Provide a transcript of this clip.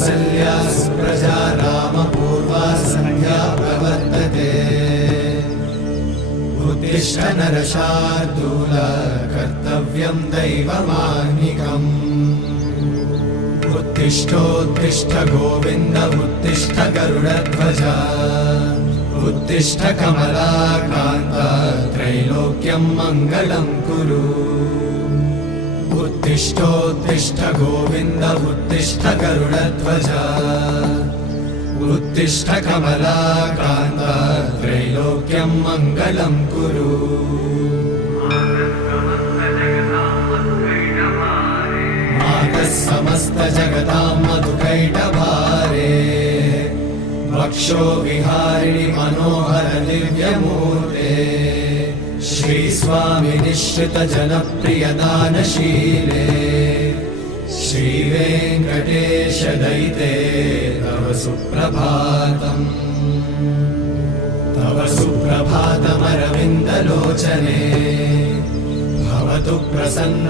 कौसल्या सुप्रजा रामपूर्वा सन्ध्या प्रवर्तते उत्तिष्ठ नरशार्दूल कर्तव्यं दैवमाह्निकम् उत्तिष्ठोत्तिष्ठ गोविन्द उत्तिष्ठ गरुडध्वज उत्तिष्ठ कमलाकान्त त्रैलोक्यं मङ्गलं कुरु उत्तिष्ठोत्तिष्ठ गोविन्द उत्तिष्ठ गरुडध्वज उत्तिष्ठ कमलाकान्त त्रैलोक्यं मङ्गलं कुरु मातः समस्त जगतां मधुकैटभारे वक्षो विहारिणि मनोहर दिव्यमूर्ते श्रीस्वामि निश्चित जनप्रिय दानशीले श्रीवेङ्कटेश दयिते तव सुप्रभातम् तव सुप्रभातमरविन्दलोचने भवतु प्रसन्न।